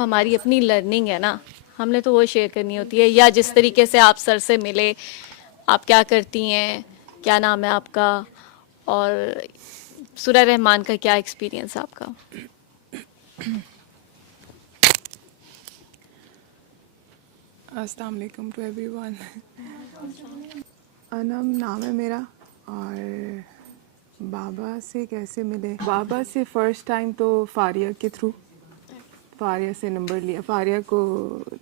हमारी अपनी लर्निंग है ना, हमने तो वो शेयर करनी होती है, या जिस तरीके से आप सर से मिले, आप क्या करती हैं, क्या नाम है आपका, और सुरा रहमान का क्या एक्सपीरियंस है आपका? अस्सलाम वालेकुम टू एवरीवन। अनम नाम है मेरा। और बाबा से कैसे मिले? बाबा से फ़र्स्ट टाइम तो फारिया के थ्रू, फारिया से नंबर लिया। फारिया को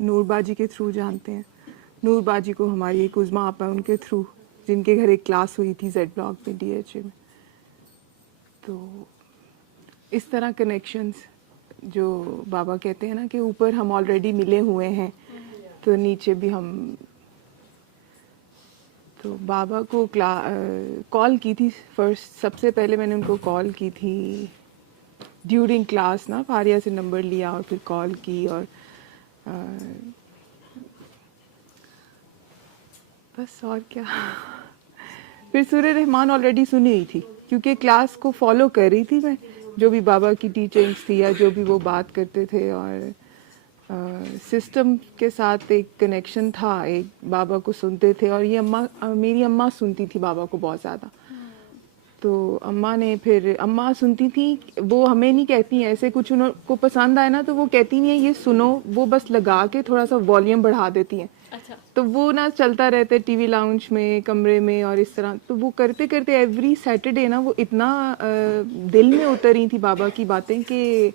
नूर बाजी के थ्रू जानते हैं। नूर बाजी को हमारी एक उज़मा आपा है, उनके थ्रू, जिनके घर एक क्लास हुई थी जेड ब्लॉक में DHA में। तो इस तरह कनेक्शंस, जो बाबा कहते हैं ना कि ऊपर हम ऑलरेडी मिले हुए हैं, तो नीचे भी हम। तो बाबा को कॉल की थी फर्स्ट, सबसे पहले मैंने उनको कॉल की थी ड्यूरिंग क्लास ना। फारिया से नंबर लिया और फिर कॉल की, और अ, बस और क्या। फिर सूर्य रहमान ऑलरेडी सुनी हुई थी, क्योंकि क्लास को फॉलो कर रही थी मैं, जो भी बाबा की टीचिंग्स थी या जो भी वो बात करते थे। और सिस्टम के साथ एक कनेक्शन था, एक बाबा को सुनते थे। और ये मेरी अम्मा सुनती थी बाबा को बहुत ज़्यादा। तो अम्मा ने फिर, अम्मा सुनती थी, वो हमें नहीं कहती हैं ऐसे, कुछ उनको पसंद आए ना तो वो कहती नहीं है ये सुनो, वो बस लगा के थोड़ा सा वॉल्यूम बढ़ा देती हैं। अच्छा। तो वो ना चलता रहता है टीवी लाउंज में, कमरे में, और इस तरह। तो वो करते करते एवरी सैटरडे ना वो इतना दिल में उतरी थी बाबा की बातें कि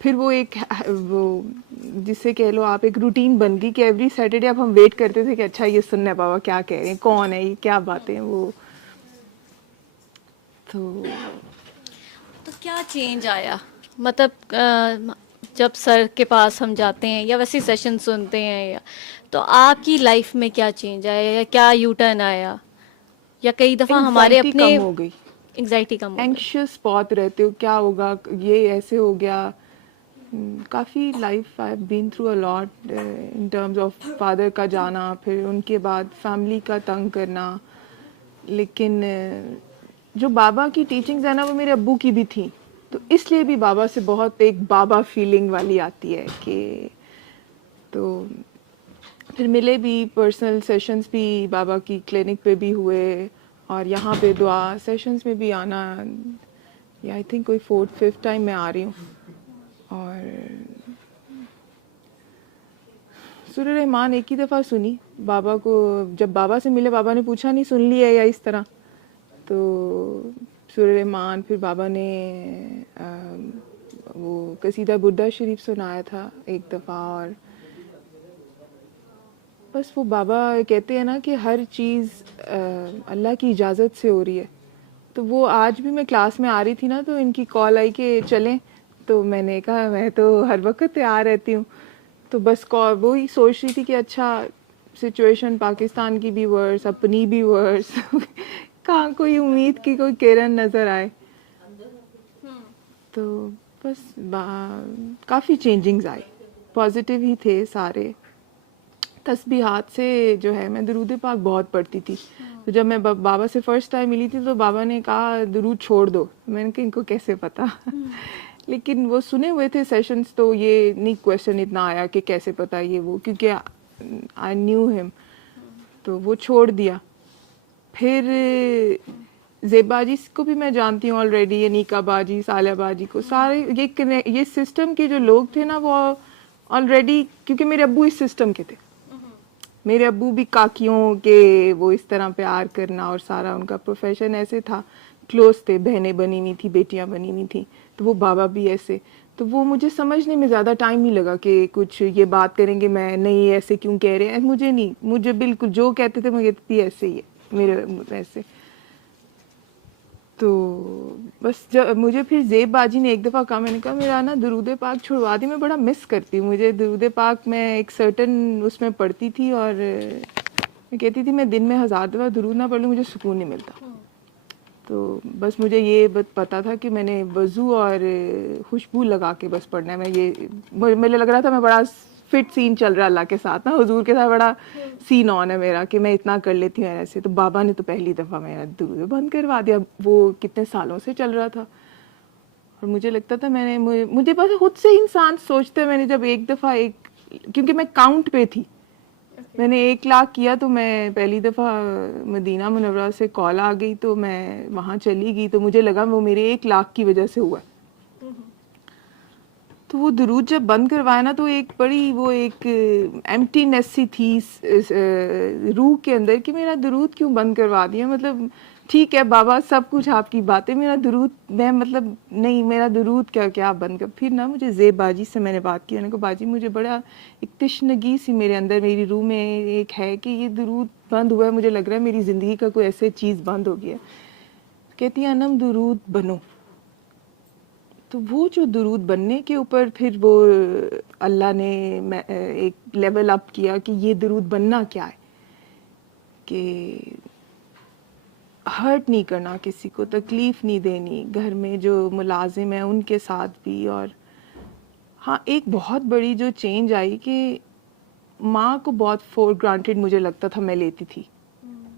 फिर वो एक, वो जिसे कह लो आप, एक रूटीन बन गई कि एवरी सैटरडे अब हम वेट करते थे कि अच्छा ये सुनना है बाबा क्या कह रहे हैं, कौन है ये, क्या बातें हैं वो। तो तो क्या चेंज आया, मतलब जब सर के पास हम जाते हैं या वैसे सेशन सुनते हैं, या तो आपकी लाइफ में क्या चेंज आया, या क्या यू टर्न आया, या कई दफ़ा हमारे एंग्जाइटी अपने कम हो गई। एंग्जाइटी कम हो गई? एंग्शियस बहुत रहते हो, क्या होगा, ये ऐसे हो गया। काफ़ी life I have been through a lot in terms of father का जाना, फिर उनके बाद फैमिली का तंग करना। लेकिन जो बाबा की टीचिंग्स है ना, वो मेरे अब्बू की भी थी। तो इसलिए भी बाबा से बहुत एक बाबा फीलिंग वाली आती है कि, तो फिर मिले भी, पर्सनल सेशंस भी बाबा की क्लिनिक पे भी हुए, और यहाँ पे दुआ सेशंस में भी आना। या आई थिंक कोई 4th 5th टाइम मैं आ रही हूँ। और सूर्य रहमान एक ही दफ़ा सुनी बाबा को। जब बाबा से मिले, बाबा ने पूछा नहीं सुन लिया या इस तरह। तो सूर्य रहमान, फिर बाबा ने वो कसीदा बुर्दा शरीफ सुनाया था एक दफ़ा। और बस वो बाबा कहते हैं ना कि हर चीज़ अल्लाह की इजाज़त से हो रही है। तो वो आज भी मैं क्लास में आ रही थी ना, तो इनकी कॉल आई कि चलें। तो मैंने कहा मैं तो हर वक्त तैयार रहती हूँ। तो बस कॉल वो ही सोच रही थी कि अच्छा, सिचुएशन पाकिस्तान की भी वर्स, अपनी भी वर्स। कहाँ कोई उम्मीद की कोई किरण नज़र आए। तो बस काफ़ी चेंजिंग्स आई, पॉजिटिव ही थे सारे। तस्बीहात से जो है, मैं दरूद पाक बहुत पढ़ती थी। तो जब मैं बाबा से फ़र्स्ट टाइम मिली थी तो बाबा ने कहा दरूद छोड़ दो। मैंने कहा इनको कैसे पता। लेकिन वो सुने हुए थे सेशंस, तो ये नहीं क्वेश्चन इतना आया कि कैसे पता ये वो, क्योंकि आई न्यू हिम। तो वो छोड़ दिया। फिर ज़ेबाजी को भी मैं जानती हूँ ऑलरेडी, ये नीका बाजी, सालिया बाजी को, सारे ये सिस्टम के जो लोग थे ना, वो ऑलरेडी, क्योंकि मेरे अब्बू इस सिस्टम के थे। मेरे अब्बू भी काकियों के, वो इस तरह प्यार करना, और सारा उनका प्रोफेशन ऐसे था। क्लोज थे, बहनें बनी हुई थी, बेटियां बनी हुई थी। तो वो बाबा भी ऐसे। तो वो मुझे समझने में ज़्यादा टाइम नहीं लगा कि कुछ ये बात करेंगे, मैं नहीं ऐसे क्यों कह रहे हैं, मुझे नहीं, मुझे बिल्कुल जो कहते थे मैं कहती थी ऐसे ही है मेरे वैसे। तो बस जब मुझे फिर ज़ेब बाजी ने एक दफ़ा कहा, मैंने कहा मेरा ना दरूद पाक छुड़वा दी, मैं बड़ा मिस करती हूँ। मुझे दरूद पाक मैं एक सर्टन उसमें पढ़ती थी, और मैं कहती थी मैं दिन में 1000 दफ़ा दरूद ना पढ़ लूँ मुझे सुकून नहीं मिलता। तो बस मुझे ये पता था कि मैंने वज़ू और खुशबू लगा के बस पढ़ना है। मैं ये, मुझे लग रहा था मैं बड़ा फिट सीन चल रहा है अल्लाह के साथ ना, हुजूर के साथ बड़ा सीन ऑन है मेरा कि मैं इतना कर लेती हूँ ऐसे। तो बाबा ने तो पहली दफ़ा मेरा दुरूद बंद करवा दिया। वो कितने सालों से चल रहा था। और मुझे लगता था मुझे पता खुद से इंसान सोचते हैं, मैंने जब एक दफ़ा क्योंकि मैं काउंट पे थी, मैंने 1 लाख किया तो मैं पहली दफ़ा मदीना मुनव्वरा से कॉल आ गई तो मैं वहाँ चली गई, तो मुझे लगा वो मेरे 1 लाख की वजह से हुआ है। तो वो दुरूद जब बंद करवाया ना तो एक बड़ी वो एक एम्प्टीनेस सी थी रूह के अंदर कि मेरा दुरूद क्यों बंद करवा दिया। मतलब ठीक है बाबा सब कुछ आपकी बातें, मेरा दुरूद मैं मतलब नहीं, मेरा दुरूद क्या क्या आप बंद कर। फिर ना मुझे ज़ेब बाजी से मैंने बात की, मैंने कहा बाजी मुझे बड़ा एक तशनगी सी मेरे अंदर मेरी रूह में एक है कि ये दुरूद बंद हुआ है, मुझे लग रहा है मेरी ज़िंदगी का कोई ऐसे चीज़ बंद हो गया। कहती है अनम दुरूद बनो। तो वो जो दुरूद बनने के ऊपर फिर वो अल्लाह ने एक लेवल अप किया कि ये दुरूद बनना क्या है कि हर्ट नहीं करना, किसी को तकलीफ़ नहीं देनी, घर में जो मुलाजिम है उनके साथ भी। और हाँ एक बहुत बड़ी जो चेंज आई कि माँ को बहुत फॉर ग्रांटेड मुझे लगता था मैं लेती थी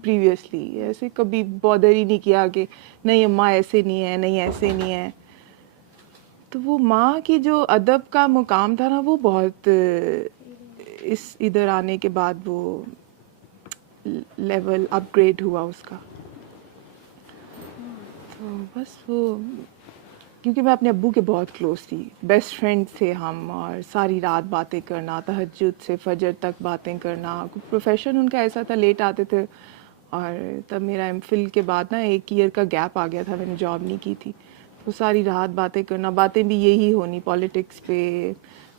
प्रीवियसली, ऐसे कभी बॉदर ही नहीं किया कि नहीं अम्मा ऐसे नहीं है, नहीं ऐसे नहीं है। तो वो माँ की जो अदब का मुकाम था ना वो बहुत इस इधर आने के बाद वो लेवल अपग्रेड हुआ उसका। तो बस वो क्योंकि मैं अपने अब्बू के बहुत क्लोज थी, बेस्ट फ्रेंड थे हम, और सारी रात बातें करना, तहज्जुद से फजर तक बातें करना। प्रोफेशन उनका ऐसा था लेट आते थे, और तब मेरा एमफिल के बाद ना 1 ईयर का गैप आ गया था, मैंने जॉब नहीं की थी। तो सारी रात बातें करना, बातें भी यही होनी पॉलिटिक्स पे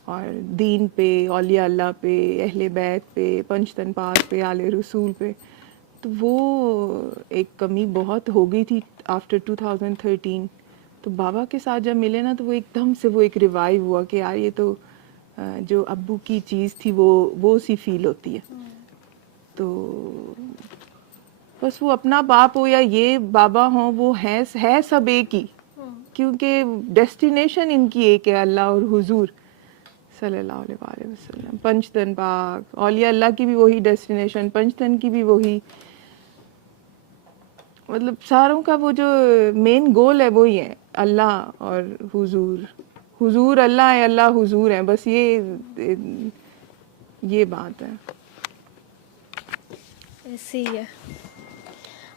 और दीन पे, औलिया अल्लाह पे, अहले बैत पे, पंचतन पाक पे, आले रसूल पे। तो वो एक कमी बहुत हो गई थी आफ्टर 2013। तो बाबा के साथ जब मिले ना तो वो एकदम से वो एक रिवाइव हुआ कि यार ये तो जो अब्बू की चीज़ थी वो सी फील होती है। तो बस वो अपना बाप हो या ये बाबा हो, वो है सब एक ही, क्योंकि डेस्टिनेशन इनकी एक है, अल्लाह और हुजूर सल्लल्लाहु अलैहि वसल्लम। पंचतन पाक औलिया अल्लाह की भी वही डेस्टिनेशन, पंचतन की भी वही, मतलब सारों का वो जो मेन गोल है वही है, अल्लाह और हुजूर। हुजूर अल्लाह है, अल्लाह हुजूर है, बस ये बात है। ऐसे ही है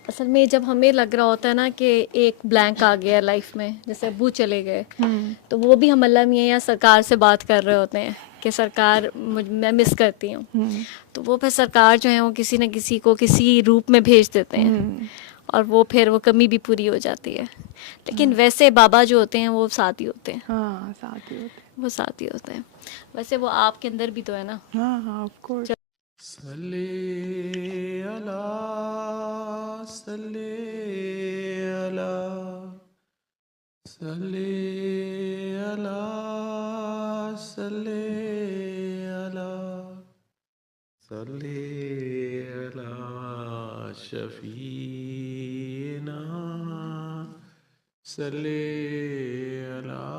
असल में। जब हमें लग रहा होता है ना कि एक ब्लैंक आ गया लाइफ में, जैसे अब्बू चले गए, तो वो भी हम अल्लाह मियाँ या सरकार से बात कर रहे होते हैं कि सरकार मैं मिस करती हूँ। तो वो फिर सरकार जो है वो किसी न किसी को किसी रूप में भेज देते हैं, और वो फिर वो कमी भी पूरी हो जाती है। लेकिन वैसे बाबा जो होते हैं वो साथ ही होते हैं, हाँ साथ ही होते वो साथ ही होते हैं। वैसे वो आपके अंदर भी तो है ना। हैं। हाँ ऑफ कोर्स। सल्ले अला सल्ले अला सल्ले अला सल्ले अला सल्ले अला शफीना सल्ले अला